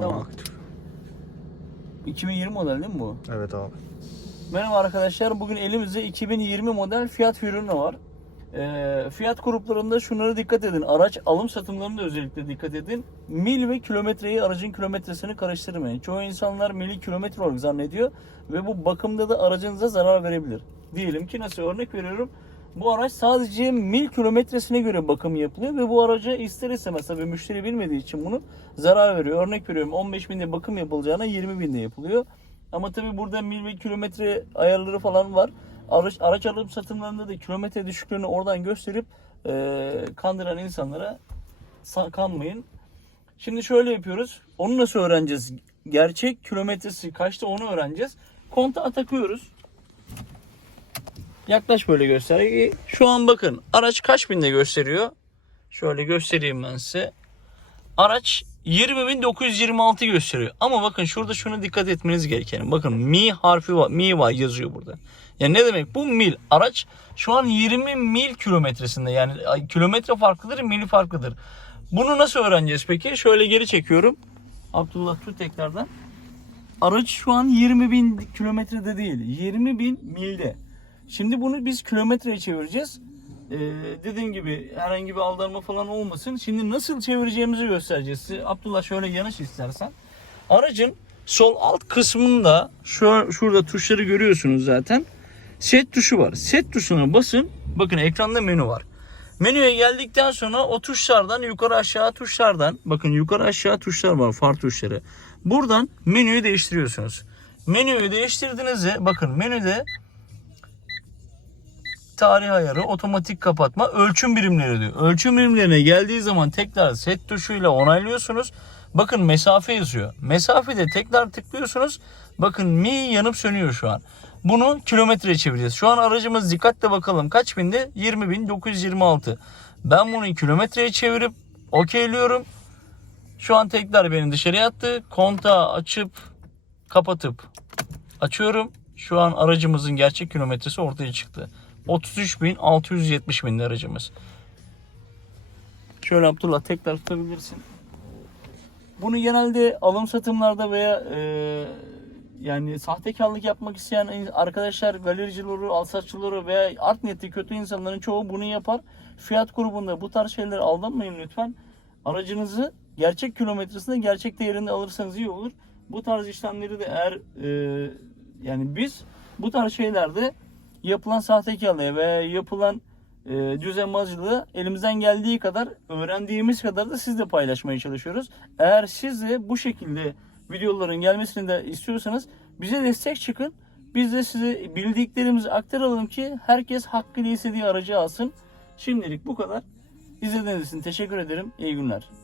Tamam. aktif. 2020 model değil mi bu? Evet abi. Merhaba arkadaşlar. Bugün elimizde 2020 model Fiat Fiorino var. Ee, fiyat gruplarında şunlara dikkat edin. Araç alım satımlarında özellikle dikkat edin. Mil ve kilometreyi aracın kilometresini karıştırmayın. Çoğu insanlar mili kilometre olarak zannediyor ve bu bakımda da aracınıza zarar verebilir. Diyelim ki nasıl örnek veriyorum. Bu araç sadece mil kilometresine göre bakım yapılıyor ve bu araca ister istemez tabii müşteri bilmediği için bunu zarar veriyor. Örnek veriyorum 15 binde bakım yapılacağına 20 binde yapılıyor. Ama tabii burada mil ve kilometre ayarları falan var. Araç, araç alım satımlarında da kilometre düşüklüğünü oradan gösterip e, kandıran insanlara sa- kanmayın. Şimdi şöyle yapıyoruz. Onu nasıl öğreneceğiz? Gerçek kilometresi kaçta onu öğreneceğiz. Kontağa takıyoruz. Yaklaş böyle göstergeyi. Şu an bakın araç kaç binde gösteriyor? Şöyle göstereyim ben size. Araç 20.926 gösteriyor. Ama bakın şurada şuna dikkat etmeniz gereken. Bakın mi harfi var. Mi var yazıyor burada. Yani ne demek bu mil? Araç şu an 20 mil kilometresinde. Yani kilometre farklıdır, mil farklıdır. Bunu nasıl öğreneceğiz peki? Şöyle geri çekiyorum. Abdullah tut tekrardan. Araç şu an 20 bin kilometrede değil. 20 bin milde. Şimdi bunu biz kilometreye çevireceğiz. Ee, dediğim gibi herhangi bir aldanma falan olmasın. Şimdi nasıl çevireceğimizi göstereceğiz. Size Abdullah şöyle yanaş istersen. Aracın sol alt kısmında şu şurada tuşları görüyorsunuz zaten. Set tuşu var. Set tuşuna basın. Bakın ekranda menü var. Menüye geldikten sonra o tuşlardan yukarı aşağı tuşlardan bakın yukarı aşağı tuşlar var far tuşları. Buradan menüyü değiştiriyorsunuz. Menüyü değiştirdiğinizde bakın menüde tarih ayarı, otomatik kapatma, ölçüm birimleri diyor. Ölçüm birimlerine geldiği zaman tekrar set tuşuyla onaylıyorsunuz. Bakın mesafe yazıyor. Mesafede tekrar tıklıyorsunuz. Bakın mi yanıp sönüyor şu an. Bunu kilometreye çevireceğiz. Şu an aracımız dikkatle bakalım kaç binde? 20.926. Ben bunu kilometreye çevirip okeyliyorum. Şu an tekrar beni dışarıya attı. Kontağı açıp kapatıp açıyorum. Şu an aracımızın gerçek kilometresi ortaya çıktı. 33.670 binde aracımız. Şöyle Abdullah tekrar tutabilirsin. Bunu genelde alım satımlarda veya e, yani sahtekarlık yapmak isteyen arkadaşlar, galericileri, alsatçıları veya art niyetli kötü insanların çoğu bunu yapar. Fiyat grubunda bu tarz şeylere aldanmayın lütfen. Aracınızı gerçek kilometresinde gerçek değerinde alırsanız iyi olur. Bu tarz işlemleri de eğer e, yani biz bu tarz şeylerde yapılan sahtekarlığa veya yapılan e, düzenbazcılığı elimizden geldiği kadar öğrendiğimiz kadar da sizle paylaşmaya çalışıyoruz. Eğer siz de bu şekilde videoların gelmesini de istiyorsanız bize destek çıkın. Biz de size bildiklerimizi aktaralım ki herkes hakkıyla istediği aracı alsın. Şimdilik bu kadar. İzlediğiniz için teşekkür ederim. İyi günler.